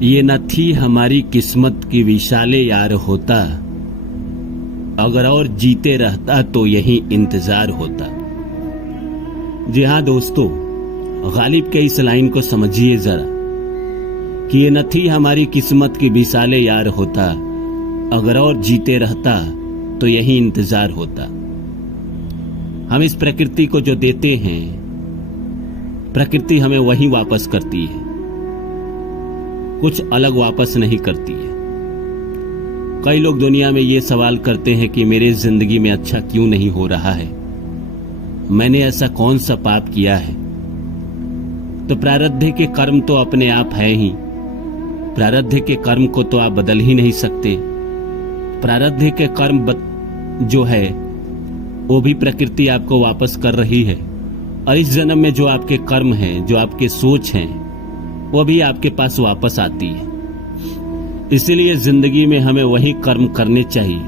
ये न थी हमारी किस्मत की विशाले यार होता, अगर और जीते रहता तो यही इंतजार होता। जी हाँ दोस्तों, गालिब के इस लाइन को समझिए जरा कि ये न थी हमारी किस्मत की विशाले यार होता, अगर और जीते रहता तो यही इंतजार होता। हम इस प्रकृति को जो देते हैं, प्रकृति हमें वही वापस करती है, कुछ अलग वापस नहीं करती है। कई लोग दुनिया में ये सवाल करते हैं कि मेरे जिंदगी में अच्छा क्यों नहीं हो रहा है, मैंने ऐसा कौन सा पाप किया है। तो प्रारब्ध के कर्म तो अपने आप है ही, प्रारब्ध के कर्म को तो आप बदल ही नहीं सकते। प्रारब्ध के कर्म जो है वो भी प्रकृति आपको वापस कर रही है, और इस जन्म में जो आपके कर्म हैं, जो आपके सोच हैं, वो भी आपके पास वापस आती है। इसीलिए जिंदगी में हमें वही कर्म करने चाहिए,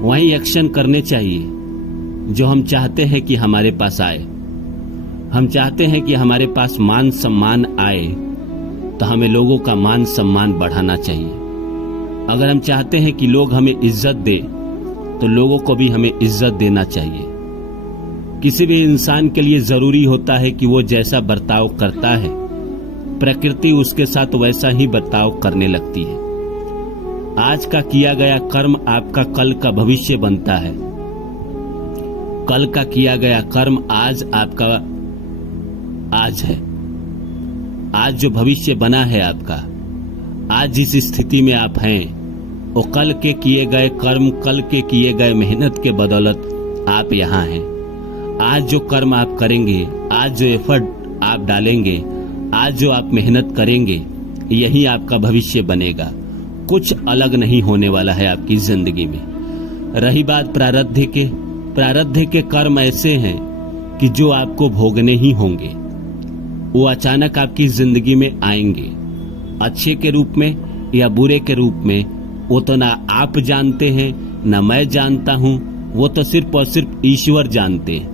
वही एक्शन करने चाहिए जो हम चाहते हैं कि हमारे पास आए। हम चाहते हैं कि हमारे पास मान सम्मान आए, तो हमें लोगों का मान सम्मान बढ़ाना चाहिए। अगर हम चाहते हैं कि लोग हमें इज्जत दे, तो लोगों को भी हमें इज्जत देना चाहिए। किसी भी इंसान के लिए जरूरी होता है कि वो जैसा बर्ताव करता है, प्रकृति उसके साथ वैसा ही बर्ताव करने लगती है। आज का किया गया कर्म आपका कल का भविष्य बनता है। कल का किया गया कर्म आज आपका आज है। आज जो भविष्य बना है आपका, आज जिस स्थिति में आप हैं, वो कल के किए गए कर्म, कल के किए गए मेहनत के बदौलत आप यहाँ हैं। आज जो कर्म आप करेंगे, आज जो एफर्ट आप डालेंगे, आज जो आप मेहनत करेंगे, यही आपका भविष्य बनेगा। कुछ अलग नहीं होने वाला है आपकी जिंदगी में। रही बात प्रारब्ध के कर्म ऐसे हैं कि जो आपको भोगने ही होंगे। वो अचानक आपकी जिंदगी में आएंगे, अच्छे के रूप में या बुरे के रूप में, वो तो ना आप जानते हैं ना मैं जानता हूं, वो तो सिर्फ और सिर्फ ईश्वर जानते हैं।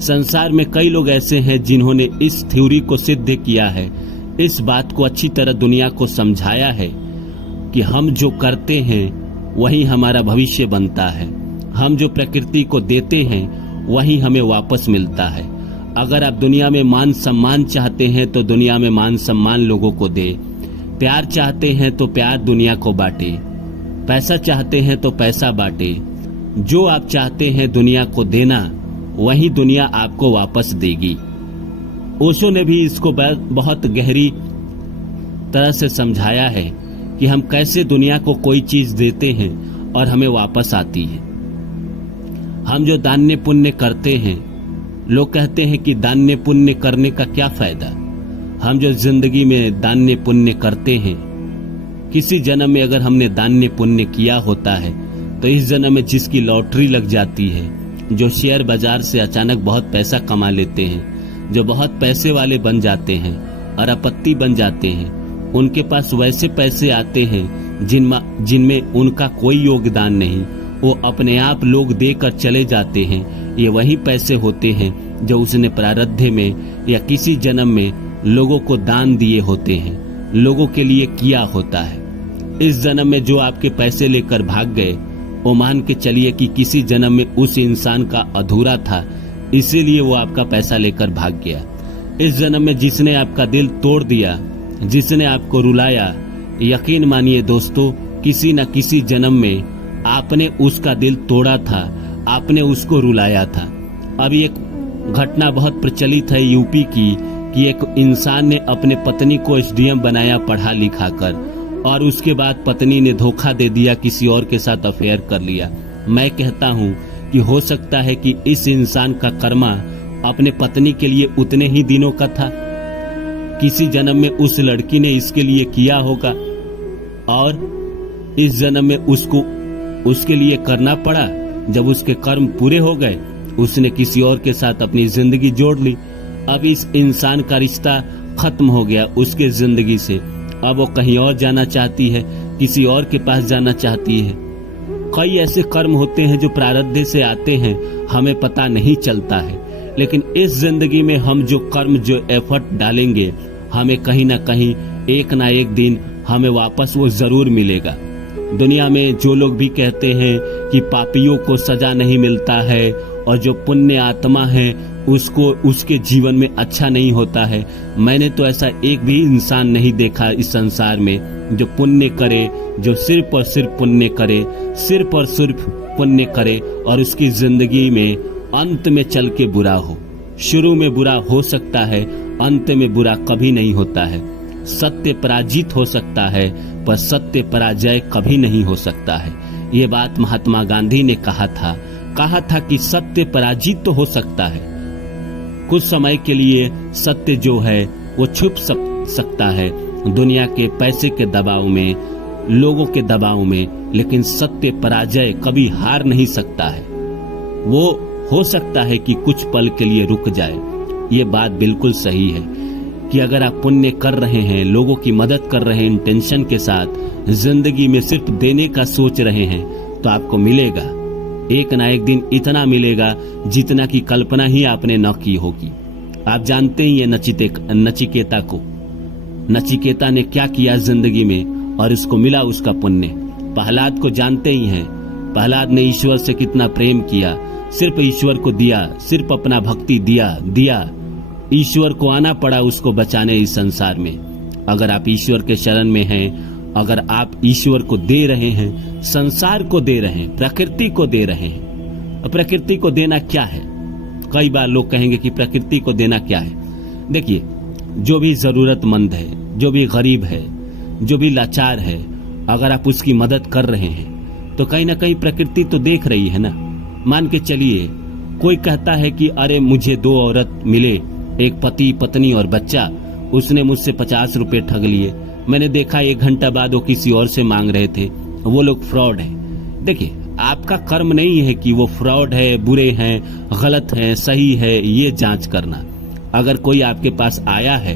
संसार में कई लोग ऐसे हैं जिन्होंने इस थ्योरी को सिद्ध किया है, इस बात को अच्छी तरह दुनिया को समझाया है कि हम जो करते हैं वही हमारा भविष्य बनता है। हम जो प्रकृति को देते हैं वही हमें वापस मिलता है। अगर आप दुनिया में मान सम्मान चाहते हैं तो दुनिया में मान सम्मान लोगों को दे। प्यार चाहते हैं तो प्यार दुनिया को बांटे। पैसा चाहते हैं तो पैसा बांटे। जो आप चाहते हैं दुनिया को देना, वही दुनिया आपको वापस देगी। ओशो ने भी इसको बहुत गहरी तरह से समझाया है कि हम कैसे दुनिया को कोई चीज देते हैं और हमें वापस आती है। हम जो दान्य पुण्य करते हैं, लोग कहते हैं कि दान्य पुण्य करने का क्या फायदा। हम जो जिंदगी में दान्य पुण्य करते हैं, किसी जन्म में अगर हमने दान्य पुण्य किया होता है, तो इस जन्म में जिसकी लॉटरी लग जाती है, जो शेयर बाजार से अचानक बहुत पैसा कमा लेते हैं, जो बहुत पैसे वाले बन जाते हैं, अरबपति बन जाते हैं, उनके पास वैसे पैसे आते हैं जिनमें उनका कोई योगदान नहीं, वो अपने आप लोग देकर चले जाते हैं। ये वही पैसे होते हैं जो उसने प्रारब्ध में या किसी जन्म में लोगों को दान दिए होते हैं, लोगों के लिए किया होता है। इस जन्म में जो आपके पैसे लेकर भाग गए, वो मान के चलिए कि किसी जन्म में उस इंसान का अधूरा था, इसीलिए वो आपका पैसा लेकर भाग गया। इस जन्म में जिसने आपका दिल तोड़ दिया, जिसने आपको रुलाया, यकीन मानिए दोस्तों, किसी न किसी जन्म में आपने उसका दिल तोड़ा था, आपने उसको रुलाया था। अभी एक घटना बहुत प्रचलित है यूपी की कि एक इंसान ने अपने पत्नी को एसडीएम बनाया पढ़ा लिखा कर, और उसके बाद पत्नी ने धोखा दे दिया, किसी और के साथ अफेयर कर लिया। मैं कहता हूँ कि हो सकता है कि इस इंसान का कर्मा अपने पत्नी के लिए उतने ही दिनों का था, किसी जन्म में उस लड़की ने इसके लिए किया होगा, और इस जन्म में उसके लिए करना पड़ा। जब उसके कर्म पूरे हो गए, उसने किसी और के साथ अपनी जिंदगी जोड़ ली। अब इस इंसान का रिश्ता खत्म हो गया उसके जिंदगी से। अब वो कहीं और जाना चाहती है, किसी और के पास जाना चाहती है। कई ऐसे कर्म होते हैं जो प्रारब्ध से आते हैं, हमें पता नहीं चलता है। लेकिन इस जिंदगी में हम जो कर्म, जो एफर्ट डालेंगे, हमें कहीं ना कहीं एक ना एक दिन हमें वापस वो जरूर मिलेगा। दुनिया में जो लोग भी कहते हैं कि पापियों को सजा नहीं मिलता है और जो पुण्य आत्मा है उसको उसके जीवन में अच्छा नहीं होता है, मैंने तो ऐसा एक भी इंसान नहीं देखा इस संसार में जो पुण्य करे, जो सिर्फ और सिर्फ पुण्य करे, सिर्फ और सिर्फ पुण्य करे और उसकी जिंदगी में अंत में चल के बुरा हो। शुरू में बुरा हो सकता है, अंत में बुरा कभी नहीं होता है। सत्य पराजित हो सकता है पर सत्य पराजय कभी नहीं हो सकता है। ये बात महात्मा गांधी ने कहा था कि सत्य पराजित तो हो सकता है, कुछ समय के लिए सत्य जो है वो छुप सकता है दुनिया के पैसे के दबाव में, लोगों के दबाव में, लेकिन सत्य पराजय कभी हार नहीं सकता है। वो हो सकता है कि कुछ पल के लिए रुक जाए। ये बात बिल्कुल सही है कि अगर आप पुण्य कर रहे हैं, लोगों की मदद कर रहे हैं इंटेंशन के साथ, जिंदगी में सिर्फ देने का सोच रहे हैं, तो आपको मिलेगा एक ना एक दिन, इतना मिलेगा जितना की कल्पना ही आपने न की होगी। आप जानते ही है नचिकेता को, नचिकेता ने क्या किया जिंदगी में और उसको मिला उसका पुण्य। प्रहलाद को जानते ही हैं, प्रहलाद ने ईश्वर से कितना प्रेम किया, सिर्फ ईश्वर को दिया, सिर्फ अपना भक्ति दिया, ईश्वर को आना पड़ा उसको बचाने इस संसार में। अगर आप ईश्वर के शरण में हैं, अगर आप ईश्वर को दे रहे हैं, संसार को दे रहे हैं, प्रकृति को दे रहे हैं। प्रकृति को देना क्या है? कई बार लोग कहेंगे कि प्रकृति को देना क्या है। देखिए, जो भी जरूरतमंद है, जो भी गरीब है, जो भी लाचार है, अगर आप उसकी मदद कर रहे हैं तो कहीं ना कहीं प्रकृति तो देख रही है ना। मान के चलिए कोई कहता है कि अरे मुझे 2 औरत मिले, एक पति पत्नी और बच्चा, उसने मुझसे 50 रुपए ठग लिए, मैंने देखा 1 घंटा बाद वो किसी और से मांग रहे थे, वो लोग फ्रॉड है। देखिए, आपका कर्म नहीं है कि वो फ्रॉड है, बुरे हैं, गलत हैं, सही है, ये जांच करना। अगर कोई आपके पास आया है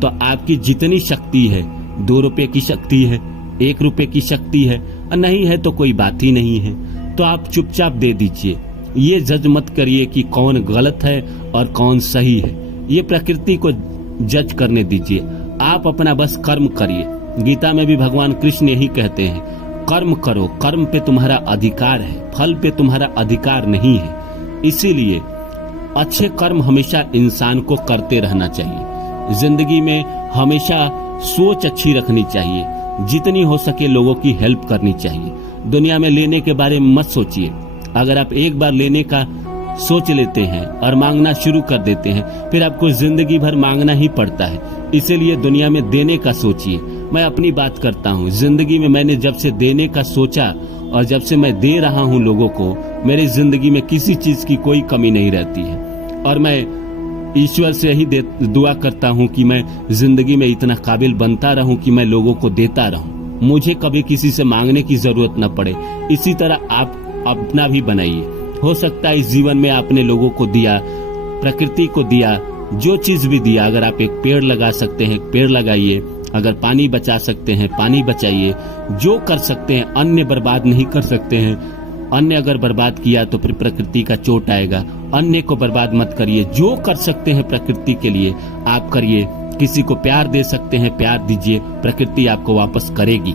तो आपकी जितनी शक्ति है, 2 रुपए की शक्ति है, 1 रुपए की शक्ति है, और नहीं है तो कोई बात ही नहीं है, तो आप चुपचाप दे दीजिए। ये जज मत करिए कि कौन गलत है और कौन सही है, ये प्रकृति को जज करने दीजिए। आप अपना बस कर्म करिए। गीता में भी भगवान कृष्ण यही कहते हैं, कर्म करो, कर्म पे तुम्हारा अधिकार है, फल पे तुम्हारा अधिकार नहीं है। इसीलिए अच्छे कर्म हमेशा इंसान को करते रहना चाहिए। जिंदगी में हमेशा सोच अच्छी रखनी चाहिए, जितनी हो सके लोगों की हेल्प करनी चाहिए। दुनिया में लेने के बारे में मत सोचिए। अगर आप एक बार लेने का सोच लेते हैं और मांगना शुरू कर देते हैं, फिर आपको जिंदगी भर मांगना ही पड़ता है। इसीलिए दुनिया में देने का सोचिए। मैं अपनी बात करता हूँ, जिंदगी में मैंने जब से देने का सोचा और जब से मैं दे रहा हूँ लोगों को, मेरी जिंदगी में किसी चीज की कोई कमी नहीं रहती है। और मैं ईश्वर से यही दुआ करता हूँ कि मैं जिंदगी में इतना काबिल बनता रहूं कि मैं लोगों को देता रहूं, मुझे कभी किसी से मांगने की जरूरत न पड़े। इसी तरह आप अपना भी बनाइए। हो सकता है इस जीवन में आपने लोगों को दिया, प्रकृति को दिया, जो चीज भी दिया। अगर आप एक पेड़ लगा सकते हैं, पेड़ लगाइए। अगर पानी बचा सकते हैं, पानी बचाइए। जो कर सकते हैं, अन्य बर्बाद नहीं कर सकते हैं। अन्य अगर बर्बाद किया तो फिर प्रकृति का चोट आएगा। अन्य को बर्बाद मत करिए। जो कर सकते हैं प्रकृति के लिए आप करिए। किसी को प्यार दे सकते हैं, प्यार दीजिए, प्रकृति आपको वापस करेगी।